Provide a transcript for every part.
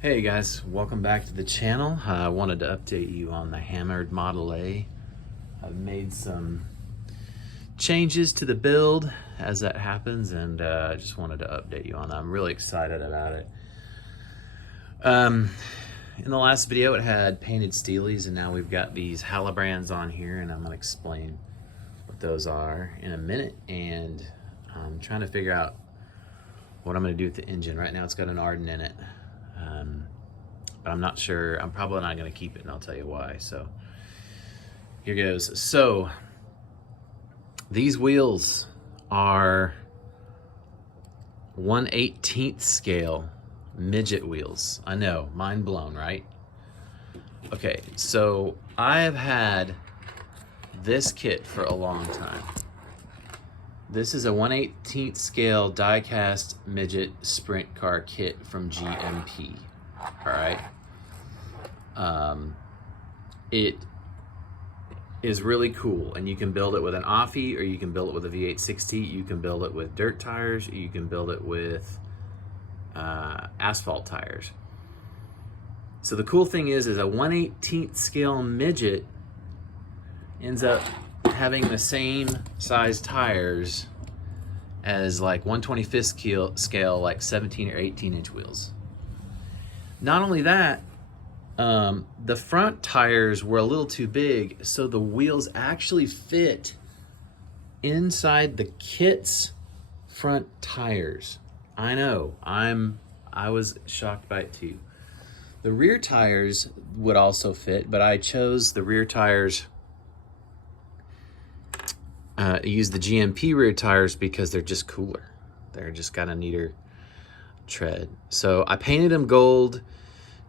Hey guys, welcome back to the channel. I wanted to update you on the hammered Model A. I've made some changes to the build as that happens, and I just wanted to update you on that. I'm really excited about it. In the last video it had painted steelies, and now we've got these Halibrands on here, and I'm going to explain what those are in a minute. And I'm trying to figure out what I'm going to do with the engine. Right now it's got an Arden in it. But I'm not sure. I'm probably not going to keep it, and I'll tell you why. So here goes. So these wheels are 1/18 scale midget wheels. I know, mind blown, right? Okay, so I have had this kit for a long time. This is a 1/18 scale die-cast midget sprint car kit from GMP. All right. It is really cool, and you can build it with an offie, or you can build it with a V8 60. You can build it with dirt tires. You can build it with asphalt tires. So the cool thing is a 1/18 scale midget ends up having the same size tires as like 1/25 scale, like 17 or 18-inch wheels. Not only that, the front tires were a little too big, so the wheels actually fit inside the kit's front tires. I know, I was shocked by it too. The rear tires would also fit, but I chose the rear tires, use the GMP rear tires because they're just cooler. They're just got a neater tread. So I painted them gold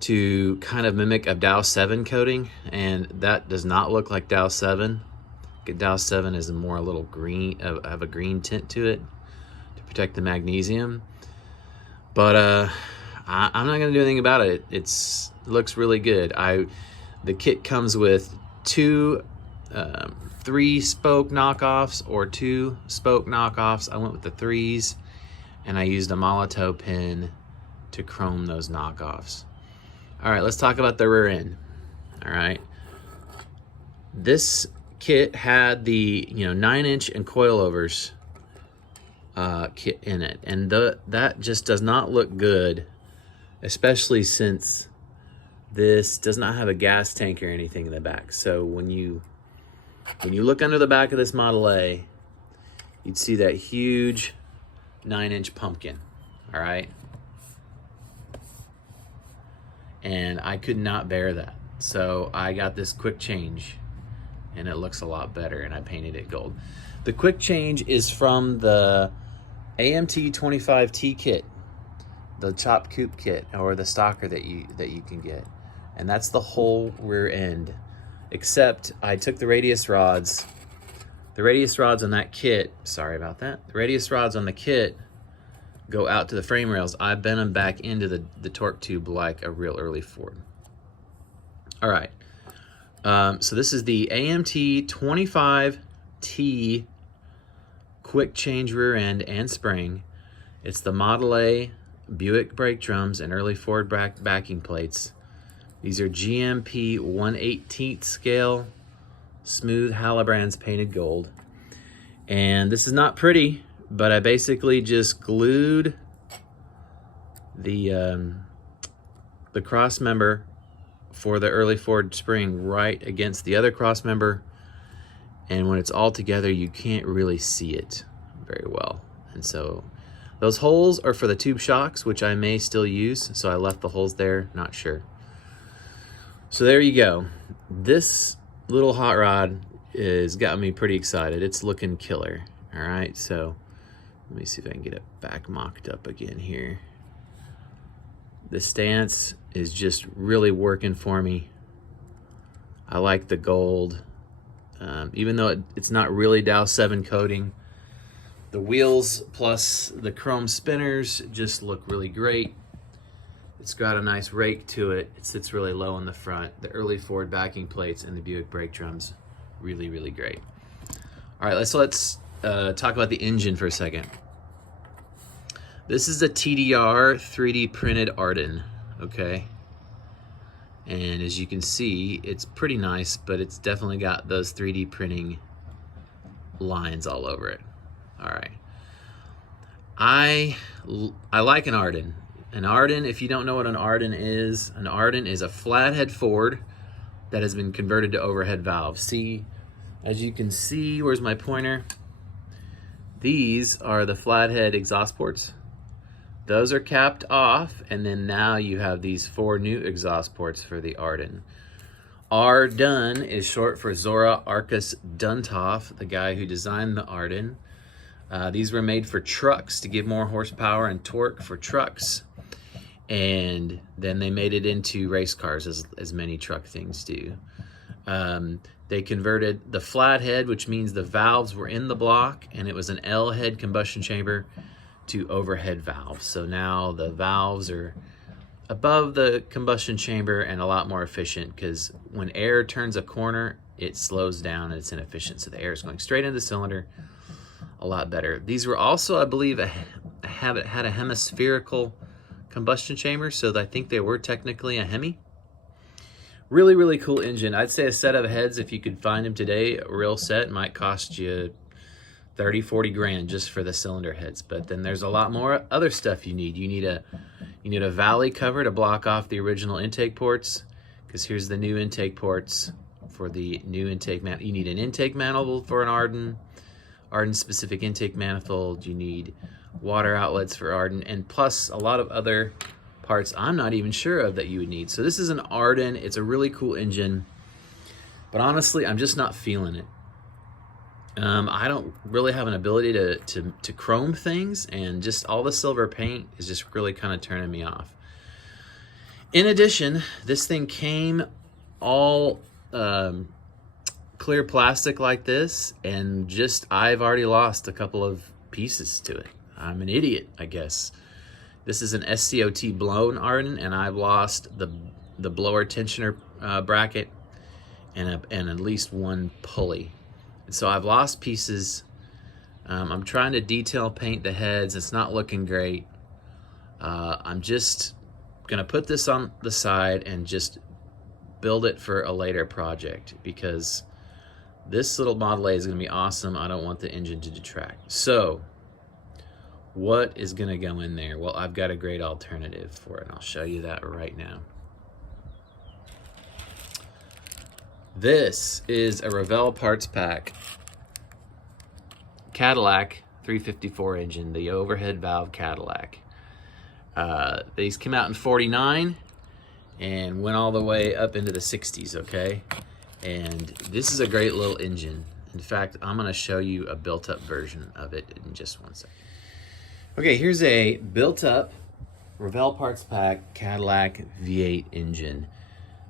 to kind of mimic a Dow 7 coating, and that does not look like Dow 7. Dow 7 is more a little green, have a green tint to it to protect the magnesium. But I'm not gonna do anything about it. It looks really good. The kit comes with two 3-spoke knockoffs or 2-spoke knockoffs. I went with the 3s, and I used a Molotov pen to chrome those knockoffs. All right, let's talk about the rear end. All right, this kit had the 9-inch and coilovers kit in it, and that just does not look good, especially since this does not have a gas tank or anything in the back. So when you look under the back of this Model A, you'd see that huge 9-inch pumpkin. All right. And I could not bear that. So I got this quick change, and it looks a lot better, and I painted it gold. The quick change is from the AMT 25T kit, the Chop Coupe kit, or the stocker that you can get. And that's the whole rear end, except I took the radius rods. The radius rods on that kit, sorry about that. The radius rods on the kit go out to the frame rails. I bent them back into the torque tube like a real early Ford. All right, so this is the AMT 25T quick change rear end and spring. It's the Model A Buick brake drums and early Ford backing plates. These are GMP 1/18 scale smooth Halibrands painted gold. And this is not pretty, but I basically just glued the cross member for the early Ford spring right against the other cross member, and when it's all together you can't really see it very well. And so those holes are for the tube shocks, which I may still use, so I left the holes there, not sure. So there you go. This little hot rod has got me pretty excited. It's looking killer. All right, so let me see if I can get it back mocked up again here. The stance is just really working for me. I like the gold. Even though it's not really Dow 7 coating, the wheels plus the chrome spinners just look really great. It's got a nice rake to it. It sits really low in the front. The early Ford backing plates and the Buick brake drums, really, really great. All right, let's talk about the engine for a second. This is a TDR 3D printed Arden. okay? And as you can see, it's pretty nice, but it's definitely got those 3D printing lines all over it. All right. I like an Arden. An Arden, if you don't know what an Arden is a flathead Ford that has been converted to overhead valve. See, as you can see, where's my pointer? These are the flathead exhaust ports. Those are capped off, and then now you have these 4 new exhaust ports for the Arden. Arden is short for Zora Arkus Duntov, the guy who designed the Arden. These were made for trucks to give more horsepower and torque for trucks. And then they made it into race cars, as many truck things do. They converted the flathead, which means the valves were in the block, and it was an L-head combustion chamber, to overhead valves. So now the valves are above the combustion chamber and a lot more efficient, because when air turns a corner, it slows down and it's inefficient. So the air is going straight into the cylinder, a lot better. These were also, I believe, had a hemispherical combustion chamber, so I think they were technically a Hemi. Really, really cool engine. I'd say a set of heads, if you could find them today, a real set might cost you 30, 40 grand just for the cylinder heads. But then there's a lot more other stuff you need. You need a valley cover to block off the original intake ports, because here's the new intake ports for the new intake manifold. You need an intake manifold for an Arden specific intake manifold. You need water outlets for Arden, and plus a lot of other parts I'm not even sure of that you would need. So this is an Arden. It's a really cool engine, but honestly, I'm just not feeling it. I don't really have an ability to chrome things, and just all the silver paint is just really kind of turning me off. In addition, this thing came all clear plastic like this, and I've already lost a couple of pieces to it. I'm an idiot, I guess. This is an SCOT blown Arden, and I've lost the blower tensioner bracket and at least one pulley. And so I've lost pieces. I'm trying to detail paint the heads. It's not looking great. I'm just gonna put this on the side and just build it for a later project, because this little Model A is gonna be awesome. I don't want the engine to detract. So what is gonna go in there? Well, I've got a great alternative for it, and I'll show you that right now. This is a Revell parts pack Cadillac 354 engine, the overhead valve Cadillac. These came out in '49 and went all the way up into the '60s, okay? And this is a great little engine. In fact, I'm gonna show you a built-up version of it in just one second. Okay, here's a built-up Revell parts pack Cadillac V8 engine.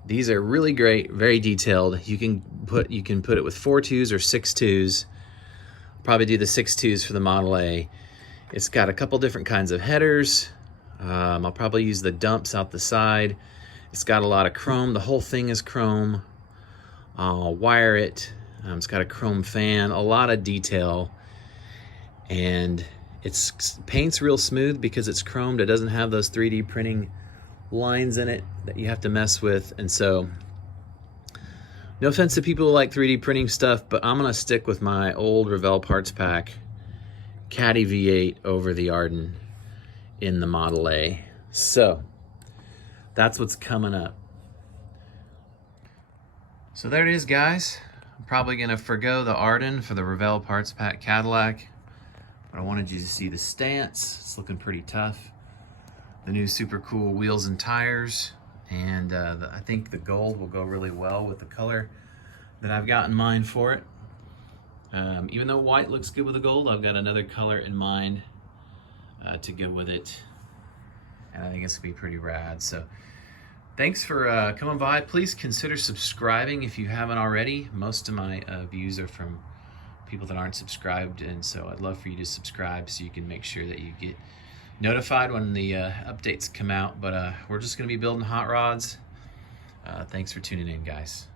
These are really great, very detailed. You can put it with 4.2s or 6.2s. Probably do the 6.2s for the Model A. It's got a couple different kinds of headers. I'll probably use the dumps out the side. It's got a lot of chrome. The whole thing is chrome. I'll wire it. It's got a chrome fan, a lot of detail. And paint's real smooth because it's chromed. It doesn't have those 3D printing lines in it that you have to mess with. And so, no offense to people who like 3D printing stuff, but I'm gonna stick with my old Revell parts pack Caddy V8 over the Arden in the Model A. So that's what's coming up. So there it is, guys. I'm probably gonna forgo the Arden for the Revell parts pack Cadillac, but I wanted you to see the stance. It's looking pretty tough. The new super cool wheels and tires, and I think the gold will go really well with the color that I've got in mind for it. Even though white looks good with the gold, I've got another color in mind to go with it, and I think it's gonna be pretty rad. So thanks for coming by. Please consider subscribing if you haven't already. Most of my views are from people that aren't subscribed, and so I'd love for you to subscribe so you can make sure that you get notified when the updates come out. But we're just gonna be building hot rods. Thanks for tuning in, guys.